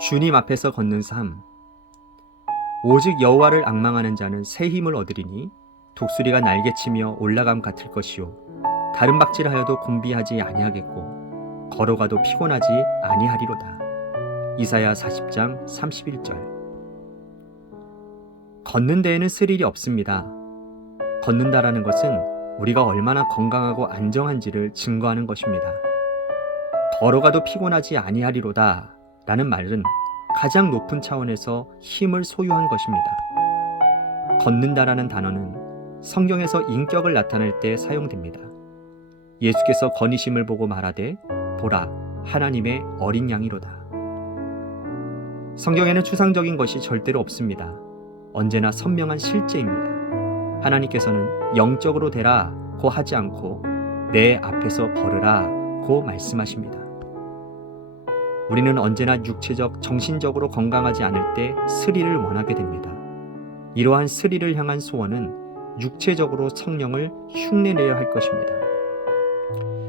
주님 앞에서 걷는 삶. 오직 여호와를 앙망하는 자는 새 힘을 얻으리니 독수리가 날개치며 올라감 같을 것이요 다른 박질하여도 곤비하지 아니하겠고 걸어가도 피곤하지 아니하리로다. 이사야 40장 31절. 걷는 데에는 스릴이 없습니다. 걷는다라는 것은 우리가 얼마나 건강하고 안정한지를 증거하는 것입니다. 걸어가도 피곤하지 아니하리로다 라는 말은 가장 높은 차원에서 힘을 소유한 것입니다. 걷는다라는 단어는 성경에서 인격을 나타낼 때 사용됩니다. 예수께서 거니심을 보고 말하되 보라 하나님의 어린 양이로다. 성경에는 추상적인 것이 절대로 없습니다. 언제나 선명한 실제입니다. 하나님께서는 영적으로 되라 고 하지 않고 내 앞에서 걸으라 고 말씀하십니다. 우리는 언제나 육체적, 정신적으로 건강하지 않을 때 스릴을 원하게 됩니다. 이러한 스릴을 향한 소원은 육체적으로 성령을 흉내내야 할 것입니다.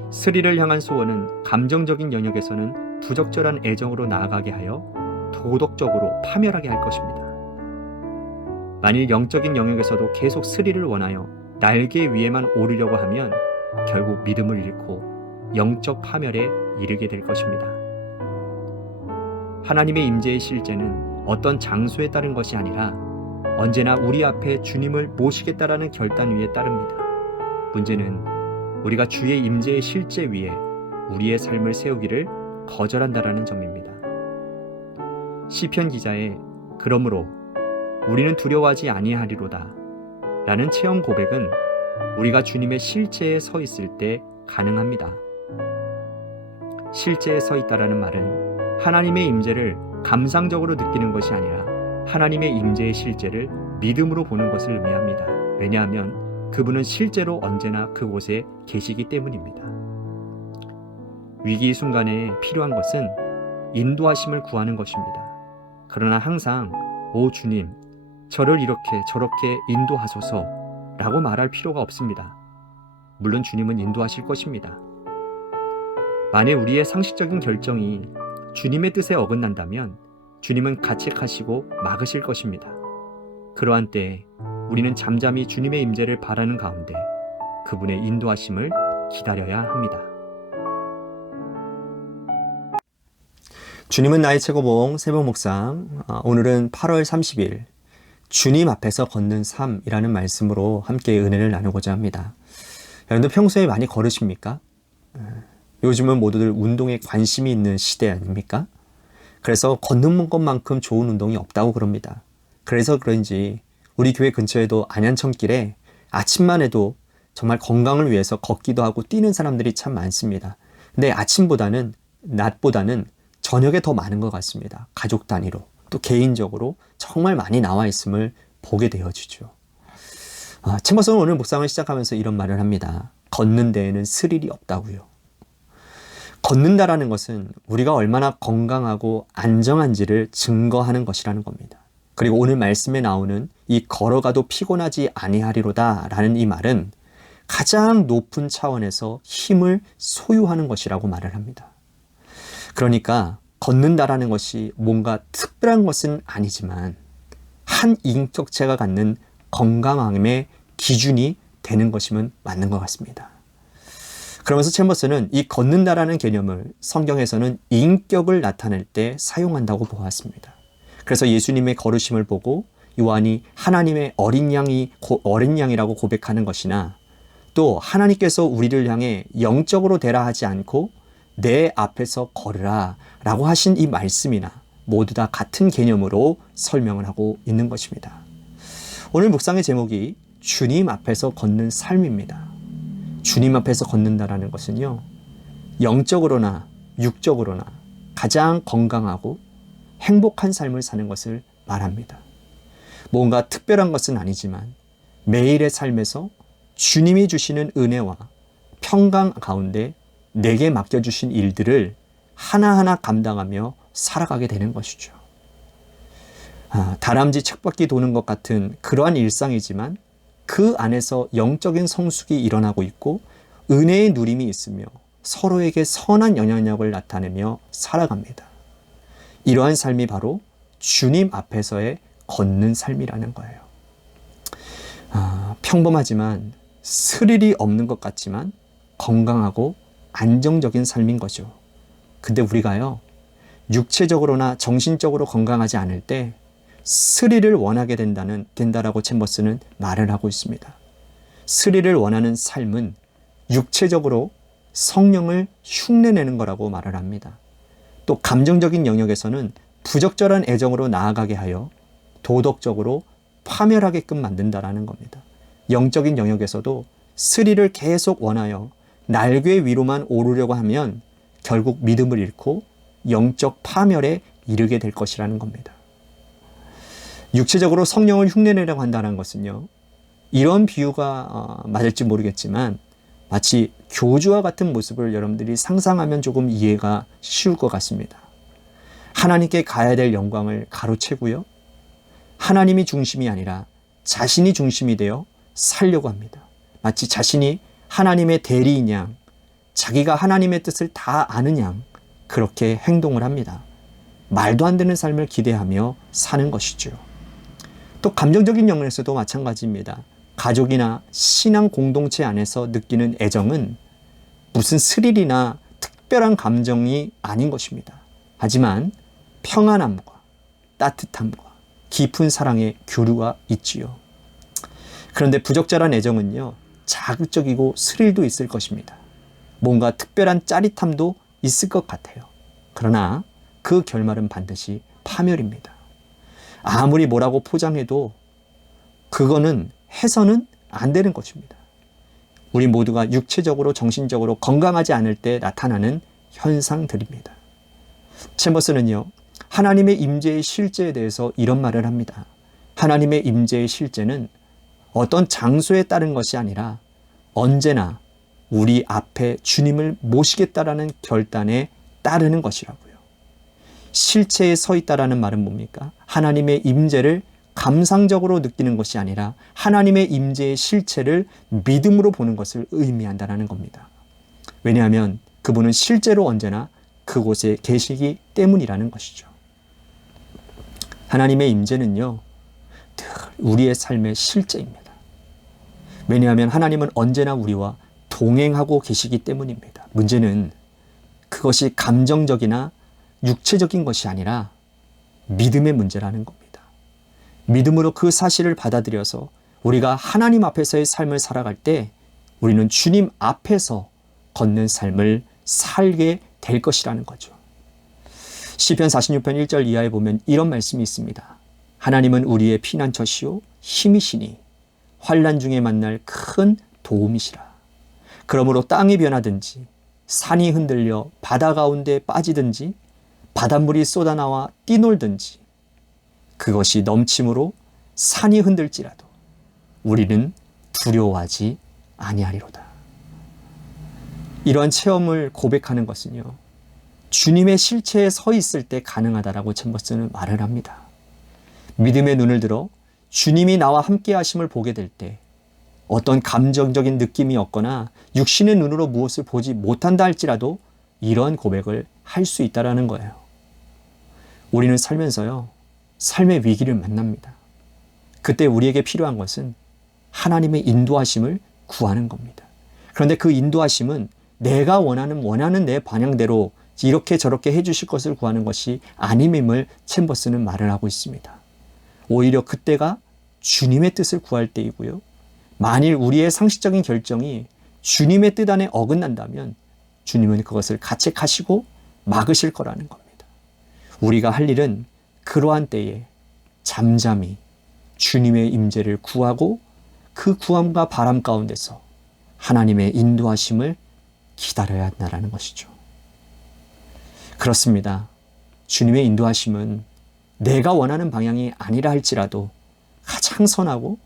스릴을 향한 소원은 감정적인 영역에서는 부적절한 애정으로 나아가게 하여 도덕적으로 파멸하게 할 것입니다. 만일 영적인 영역에서도 계속 스릴을 원하여 날개 위에만 오르려고 하면 결국 믿음을 잃고 영적 파멸에 이르게 될 것입니다. 하나님의 임재의 실제는 어떤 장소에 따른 것이 아니라 언제나 우리 앞에 주님을 모시겠다라는 결단 위에 따릅니다. 문제는 우리가 주의 임재의 실제 위에 우리의 삶을 세우기를 거절한다라는 점입니다. 시편 기자의 그러므로 우리는 두려워하지 아니하리로다 라는 체험 고백은 우리가 주님의 실제에 서 있을 때 가능합니다. 실제에 서 있다라는 말은 하나님의 임재를 감상적으로 느끼는 것이 아니라 하나님의 임재의 실제를 믿음으로 보는 것을 의미합니다. 왜냐하면 그분은 실제로 언제나 그곳에 계시기 때문입니다. 위기 순간에 필요한 것은 인도하심을 구하는 것입니다. 그러나 항상 오 주님, 저를 이렇게 저렇게 인도하소서 라고 말할 필요가 없습니다. 물론 주님은 인도하실 것입니다. 만일 우리의 상식적인 결정이 주님의 뜻에 어긋난다면 주님은 가책하시고 막으실 것입니다. 그러한 때에 우리는 잠잠히 주님의 임재를 바라는 가운데 그분의 인도하심을 기다려야 합니다. 주님은 나의 최고봉 새벽 묵상, 오늘은 8월 30일 주님 앞에서 걷는 삶이라는 말씀으로 함께 은혜를 나누고자 합니다. 여러분들 평소에 많이 걸으십니까? 요즘은 모두들 운동에 관심이 있는 시대 아닙니까? 그래서 걷는 것만큼 좋은 운동이 없다고 그럽니다. 그래서 그런지 우리 교회 근처에도 안양천길에 아침만 해도 정말 건강을 위해서 걷기도 하고 뛰는 사람들이 참 많습니다. 근데 아침보다는 낮보다는 저녁에 더 많은 것 같습니다. 가족 단위로 또 개인적으로 정말 많이 나와 있음을 보게 되어지죠. 챔버스는 오늘 묵상을 시작하면서 이런 말을 합니다. 걷는 데에는 스릴이 없다고요. 걷는다라는 것은 우리가 얼마나 건강하고 안정한지를 증거하는 것이라는 겁니다. 그리고 오늘 말씀에 나오는 이 걸어가도 피곤하지 아니하리로다 라는 이 말은 가장 높은 차원에서 힘을 소유하는 것이라고 말을 합니다. 그러니까 걷는다라는 것이 뭔가 특별한 것은 아니지만 한 인격체가 갖는 건강함의 기준이 되는 것이면 맞는 것 같습니다. 그러면서 챔버스는 이 걷는다라는 개념을 성경에서는 인격을 나타낼 때 사용한다고 보았습니다. 그래서 예수님의 걸으심을 보고 요한이 하나님의 어린 양이라고 고백하는 것이나 또 하나님께서 우리를 향해 영적으로 되라 하지 않고 내 앞에서 걸으라 라고 하신 이 말씀이나 모두 다 같은 개념으로 설명을 하고 있는 것입니다. 오늘 묵상의 제목이 주님 앞에서 걷는 삶입니다. 주님 앞에서 걷는다라는 것은요, 영적으로나 육적으로나 가장 건강하고 행복한 삶을 사는 것을 말합니다. 뭔가 특별한 것은 아니지만 매일의 삶에서 주님이 주시는 은혜와 평강 가운데 내게 맡겨주신 일들을 하나하나 감당하며 살아가게 되는 것이죠. 다람쥐 쳇바퀴 도는 것 같은 그러한 일상이지만 그 안에서 영적인 성숙이 일어나고 있고 은혜의 누림이 있으며 서로에게 선한 영향력을 나타내며 살아갑니다. 이러한 삶이 바로 주님 앞에서의 걷는 삶이라는 거예요. 평범하지만 스릴이 없는 것 같지만 건강하고 안정적인 삶인 거죠. 근데 우리가요, 육체적으로나 정신적으로 건강하지 않을 때 스릴을 원하게 된다라고 챔버스는 말을 하고 있습니다. 스릴을 원하는 삶은 육체적으로 성령을 흉내내는 거라고 말을 합니다. 또 감정적인 영역에서는 부적절한 애정으로 나아가게 하여 도덕적으로 파멸하게끔 만든다라는 겁니다. 영적인 영역에서도 스릴을 계속 원하여 날개 위로만 오르려고 하면 결국 믿음을 잃고 영적 파멸에 이르게 될 것이라는 겁니다. 육체적으로 성령을 흉내내려고 한다는 것은요, 이런 비유가 맞을지 모르겠지만 마치 교주와 같은 모습을 여러분들이 상상하면 조금 이해가 쉬울 것 같습니다. 하나님께 가야 될 영광을 가로채고요, 하나님이 중심이 아니라 자신이 중심이 되어 살려고 합니다. 마치 자신이 하나님의 대리인 양, 자기가 하나님의 뜻을 다 아는 양, 그렇게 행동을 합니다. 말도 안 되는 삶을 기대하며 사는 것이죠. 또 감정적인 영역에서도 마찬가지입니다. 가족이나 신앙 공동체 안에서 느끼는 애정은 무슨 스릴이나 특별한 감정이 아닌 것입니다. 하지만 평안함과 따뜻함과 깊은 사랑의 교류가 있지요. 그런데 부적절한 애정은요, 자극적이고 스릴도 있을 것입니다. 뭔가 특별한 짜릿함도 있을 것 같아요. 그러나 그 결말은 반드시 파멸입니다. 아무리 뭐라고 포장해도 그거는 해서는 안 되는 것입니다. 우리 모두가 육체적으로 정신적으로 건강하지 않을 때 나타나는 현상들입니다. 챔버스는요, 하나님의 임재의 실제에 대해서 이런 말을 합니다. 하나님의 임재의 실제는 어떤 장소에 따른 것이 아니라 언제나 우리 앞에 주님을 모시겠다라는 결단에 따르는 것이라고요. 실체에 서 있다라는 말은 뭡니까? 하나님의 임재를 감상적으로 느끼는 것이 아니라 하나님의 임재의 실체를 믿음으로 보는 것을 의미한다는 겁니다. 왜냐하면 그분은 실제로 언제나 그곳에 계시기 때문이라는 것이죠. 하나님의 임재는요, 늘 우리의 삶의 실제입니다. 왜냐하면 하나님은 언제나 우리와 동행하고 계시기 때문입니다. 문제는 그것이 감정적이나 육체적인 것이 아니라 믿음의 문제라는 겁니다. 믿음으로 그 사실을 받아들여서 우리가 하나님 앞에서의 삶을 살아갈 때 우리는 주님 앞에서 걷는 삶을 살게 될 것이라는 거죠. 시편 46편 1절 이하에 보면 이런 말씀이 있습니다. 하나님은 우리의 피난처시요 힘이시니 환난 중에 만날 큰 도움이시라. 그러므로 땅이 변하든지 산이 흔들려 바다 가운데 빠지든지 바닷물이 쏟아나와 뛰놀든지 그것이 넘침으로 산이 흔들지라도 우리는 두려워하지 아니하리로다. 이러한 체험을 고백하는 것은요, 주님의 실체에 서 있을 때 가능하다라고 챔버스는 말을 합니다. 믿음의 눈을 들어 주님이 나와 함께 하심을 보게 될 때 어떤 감정적인 느낌이 없거나 육신의 눈으로 무엇을 보지 못한다 할지라도 이러한 고백을 할 수 있다라는 거예요. 우리는 살면서요, 삶의 위기를 만납니다. 그때 우리에게 필요한 것은 하나님의 인도하심을 구하는 겁니다. 그런데 그 인도하심은 내가 원하는 내 방향대로 이렇게 저렇게 해주실 것을 구하는 것이 아님임을 챔버스는 말을 하고 있습니다. 오히려 그때가 주님의 뜻을 구할 때이고요. 만일 우리의 상식적인 결정이 주님의 뜻 안에 어긋난다면 주님은 그것을 가책하시고 막으실 거라는 겁니다. 우리가 할 일은 그러한 때에 잠잠히 주님의 임재를 구하고 그 구함과 바람 가운데서 하나님의 인도하심을 기다려야 한다는 것이죠. 그렇습니다. 주님의 인도하심은 내가 원하는 방향이 아니라 할지라도 가장 선하고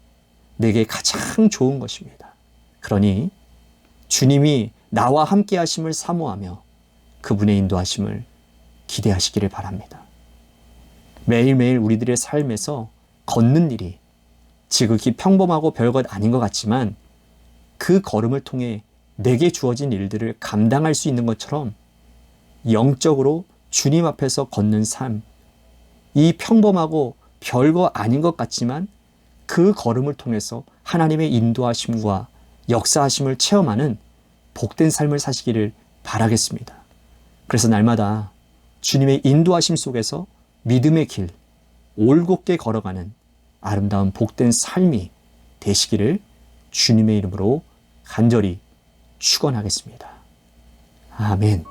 내게 가장 좋은 것입니다. 그러니 주님이 나와 함께 하심을 사모하며 그분의 인도하심을 기대하시기를 바랍니다. 매일매일 우리들의 삶에서 걷는 일이 지극히 평범하고 별것 아닌 것 같지만 그 걸음을 통해 내게 주어진 일들을 감당할 수 있는 것처럼 영적으로 주님 앞에서 걷는 삶, 이 평범하고 별거 아닌 것 같지만 그 걸음을 통해서 하나님의 인도하심과 역사하심을 체험하는 복된 삶을 사시기를 바라겠습니다. 그래서 날마다 주님의 인도하심 속에서 믿음의 길, 올곧게 걸어가는 아름다운 복된 삶이 되시기를 주님의 이름으로 간절히 축원하겠습니다. 아멘.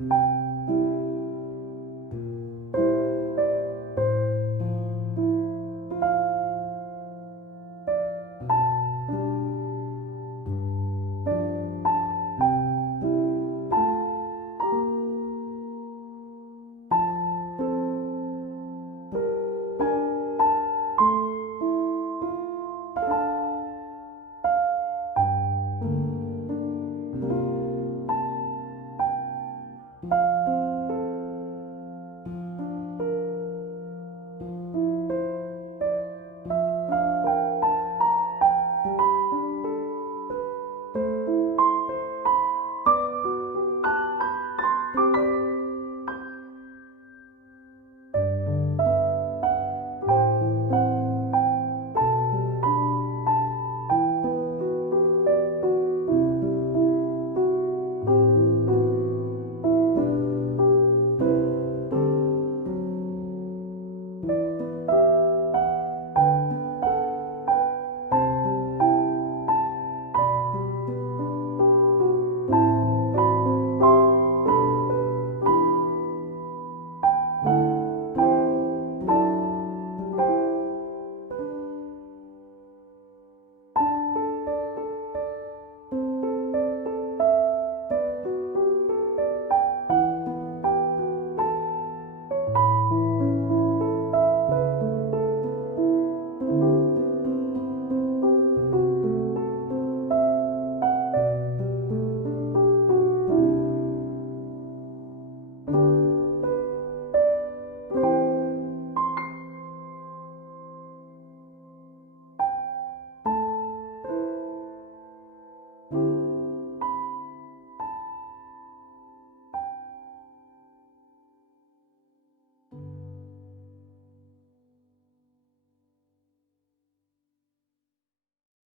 네.